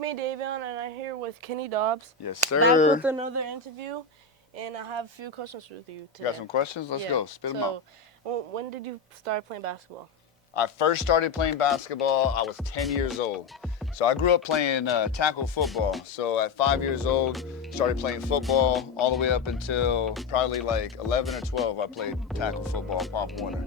me, Davion, and I'm here with Kenny Dobbs. Yes, Back sir. with another interview, and I have a few questions with you today. Got some questions? Let's go. Spit them out. So, when did you start playing basketball? I first started playing basketball, I was 10 years old. So I grew up playing tackle football. So at 5 years old, started playing football all the way up until probably like 11 or 12. I played tackle football, Pop Warner.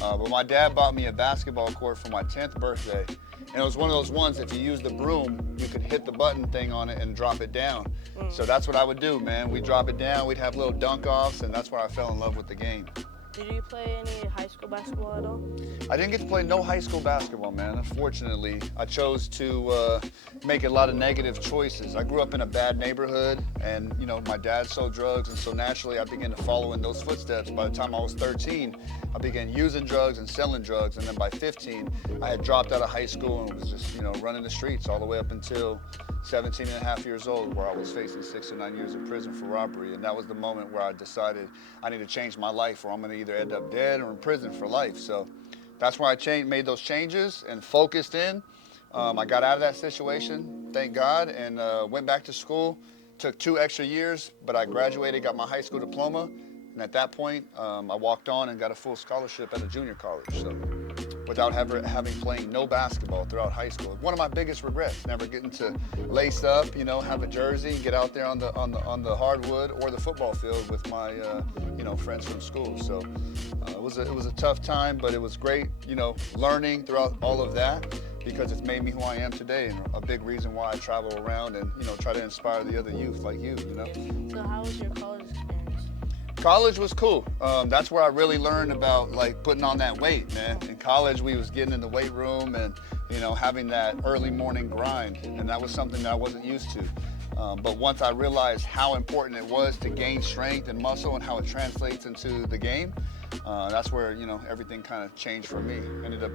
But my dad bought me a basketball court for my 10th birthday. And it was one of those ones, if you use the broom, you could hit the button thing on it and drop it down. So that's what I would do, man. We'd drop it down, we'd have little dunk-offs, and that's where I fell in love with the game. Did you play any high school basketball at all? I didn't get to play no high school basketball, man. Unfortunately, I chose to make a lot of negative choices. I grew up in a bad neighborhood, and my dad sold drugs, and so naturally I began to follow in those footsteps. By the time I was 13, I began using drugs and selling drugs, and then by 15, I had dropped out of high school and was just running the streets all the way up until 17 and a half years old, where I was facing 6 to 9 years in prison for robbery. And that was the moment where I decided I need to change my life, or I'm going to either end up dead or in prison for life. So that's why I made those changes and focused in. I got out of that situation, thank God, and went back to school. Took 2 extra years, but I graduated, got my high school diploma. And at that point, I walked on and got a full scholarship at a junior college. So without having played no basketball throughout high school. One of my biggest regrets, never getting to lace up, have a jersey, and get out there on the hardwood or the football field with my friends from school. So it was a tough time, but it was great, learning throughout all of that, because it's made me who I am today, and a big reason why I travel around and try to inspire the other youth like you. So how was your college experience? College was cool. That's where I really learned about putting on that weight, man. In college, we was getting in the weight room and having that early morning grind, and that was something that I wasn't used to. But once I realized how important it was to gain strength and muscle and how it translates into the game, that's where everything kind of changed for me. Ended up,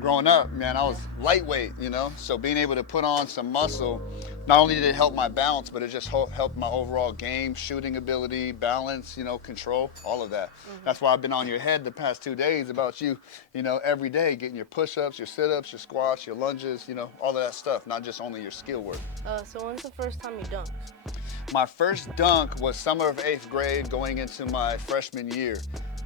growing up, man, I was lightweight, so being able to put on some muscle, not only did it help my balance, but it just helped my overall game, shooting ability, balance, control, all of that. That's why I've been on your head the past 2 days about you, every day, getting your push-ups, your sit-ups, your squats, your lunges, all of that stuff, not just only your skill work. So when's the first time you dunked? My first dunk was summer of 8th grade going into my freshman year.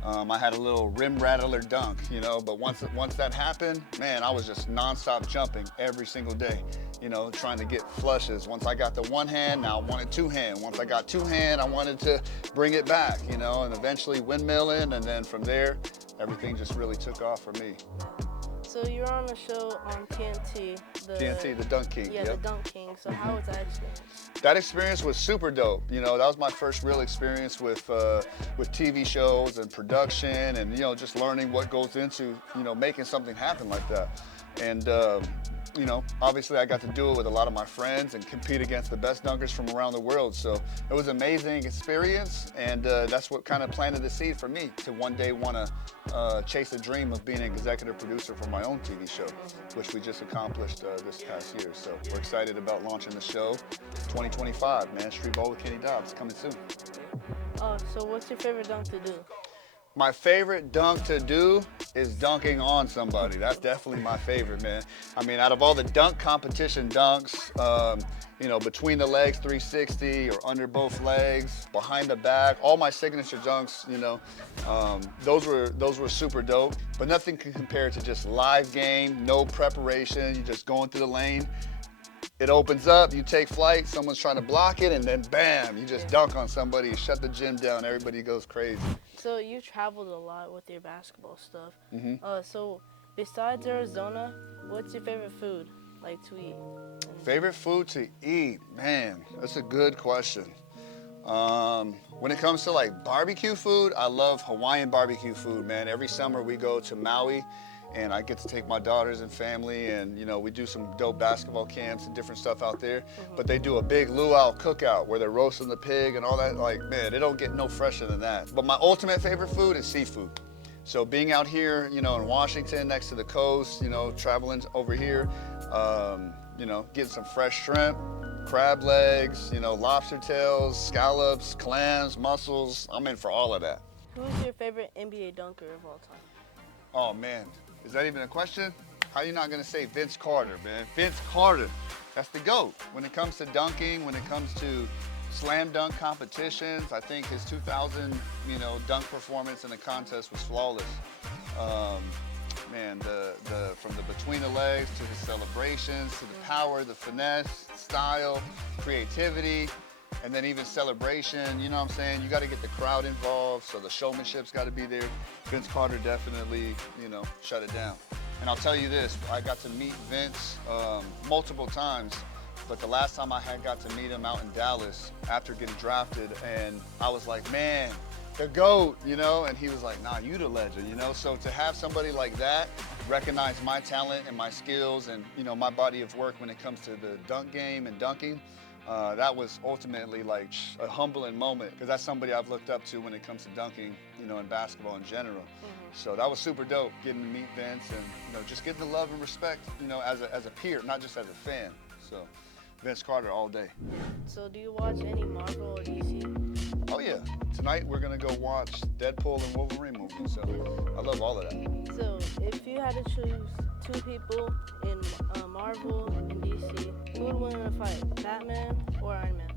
I had a little rim rattler dunk, but once that happened, man, I was just nonstop jumping every single day, trying to get flushes. Once I got the one hand, now I wanted two hand. Once I got two hand, I wanted to bring it back, and eventually windmilling, and then from there, everything just really took off for me. So you were on a show on TNT. TNT, the Dunk King. Yeah, the Dunk King. So how was that experience? That experience was super dope. That was my first real experience with TV shows and production, and just learning what goes into making something happen like that. And obviously I got to do it with a lot of my friends and compete against the best dunkers from around the world. So it was an amazing experience, and that's what kind of planted the seed for me to one day want to chase a dream of being an executive producer for my own TV show, which we just accomplished this past year. So we're excited about launching the show 2025, man. Street Ball with Kenny Dobbs coming soon. So what's your favorite dunk to do? My favorite dunk to do is dunking on somebody. That's definitely my favorite, man. I mean, out of all the dunk competition dunks, between the legs 360 or under both legs, behind the back, all my signature dunks, those were super dope. But nothing can compare to just live game, no preparation, you just going through the lane. It opens up, you take flight, someone's trying to block it, and then bam, you just dunk on somebody, you shut the gym down, everybody goes crazy. So you traveled a lot with your basketball stuff. So besides Arizona, what's your favorite food to eat? Favorite food to eat? Man, that's a good question. When it comes to barbecue food, I love Hawaiian barbecue food, man. Every summer we go to Maui, and I get to take my daughters and family, and we do some dope basketball camps and different stuff out there. But they do a big luau cookout where they're roasting the pig and all that. Man, they don't get no fresher than that. But my ultimate favorite food is seafood. So being out here, in Washington, next to the coast, traveling over here, getting some fresh shrimp, crab legs, lobster tails, scallops, clams, mussels. I'm in for all of that. Who's your favorite NBA dunker of all time? Oh man, is that even a question? How you not gonna say Vince Carter, man? Vince Carter. That's the GOAT. When it comes to dunking, when it comes to slam dunk competitions, I think his 2000, dunk performance in the contest was flawless. Man, from the between the legs to his celebrations, to the power, the finesse, style, creativity, and then even celebration, you know what I'm saying? You got to get the crowd involved, so the showmanship's got to be there. Vince Carter definitely, shut it down. And I'll tell you this, I got to meet Vince multiple times, but the last time I got to meet him out in Dallas after getting drafted, and I was like, man, the GOAT, and he was like, nah, you the legend, So to have somebody like that recognize my talent and my skills and, my body of work when it comes to the dunk game and dunking, that was ultimately like a humbling moment, because that's somebody I've looked up to when it comes to dunking, in basketball in general. So that was super dope, getting to meet Vince and, just getting the love and respect, as a peer, not just as a fan. So Vince Carter all day. So do you watch any Marvel or DC? Oh yeah, tonight we're gonna go watch Deadpool and Wolverine movie, so I love all of that. So if you had to choose two people in Marvel and DC, who would win in a fight, Batman or Iron Man?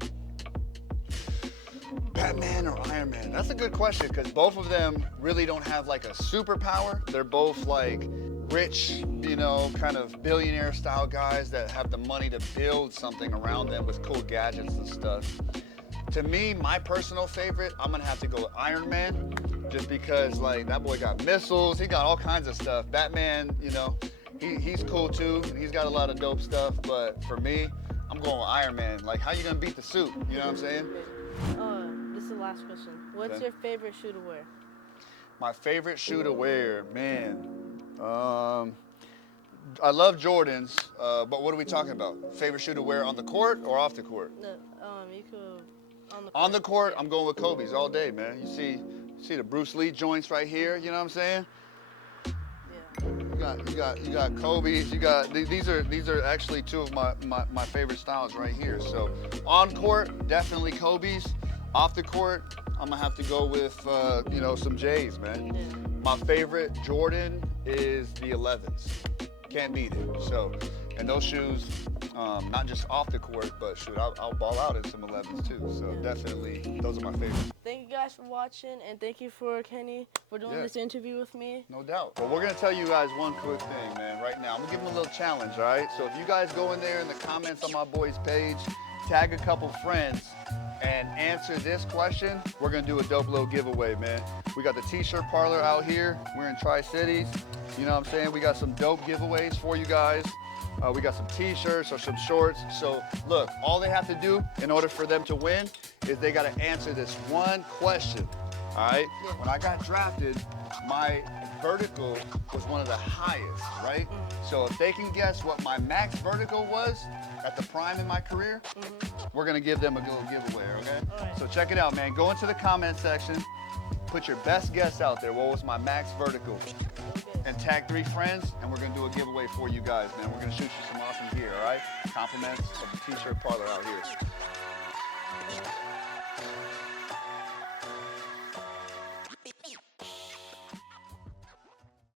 Batman or Iron Man? That's a good question, because both of them really don't have like a superpower. They're both like rich, kind of billionaire style guys that have the money to build something around them with cool gadgets and stuff. To me, my personal favorite, I'm gonna have to go with Iron Man, just because like that boy got missiles, he got all kinds of stuff. Batman, he's cool too, and he's got a lot of dope stuff, but for me, I'm going with Iron Man. Like, how you gonna beat the suit? You know what I'm saying? This is the last question. What's your favorite shoe to wear? My favorite shoe to wear, man. I love Jordans, but what are we talking about? Favorite shoe to wear on the court or off the court? No, you could on the court. On the court, I'm going with Kobe's all day, man. You see the Bruce Lee joints right here. You know what I'm saying? Yeah. You got Kobe's. You got these are actually two of my favorite styles right here. So on court, definitely Kobe's. Off the court, I'm gonna have to go with some J's, man. Yeah. My favorite Jordan is the 11s. Can't beat it. So, and those shoes, not just off the court, but shoot, I'll ball out in some 11s too. So definitely, those are my favorites. Thank you guys for watching, and thank you for Kenny for doing this interview with me. No doubt. Well, we're gonna tell you guys one quick thing, man. Right now, I'm gonna give them a little challenge. All right. So if you guys go in there in the comments on my boy's page, tag a couple friends, and answer this question, we're gonna do a dope little giveaway, man. We got the t-shirt parlor out here. We're in Tri-Cities. You know what I'm saying? We got some dope giveaways for you guys. We got some t-shirts or some shorts. So look, all they have to do in order for them to win is they gotta answer this one question, all right? When I got drafted, my vertical was one of the highest, right? So if they can guess what my max vertical was at the prime in my career, we're gonna give them a little giveaway, okay? Right. So check it out, man. Go into the comment section, put your best guess out there. What was my max vertical? And tag 3 friends, and we're gonna do a giveaway for you guys, man. We're gonna shoot you some awesome gear, all right? Compliments of the t-shirt parlor out here.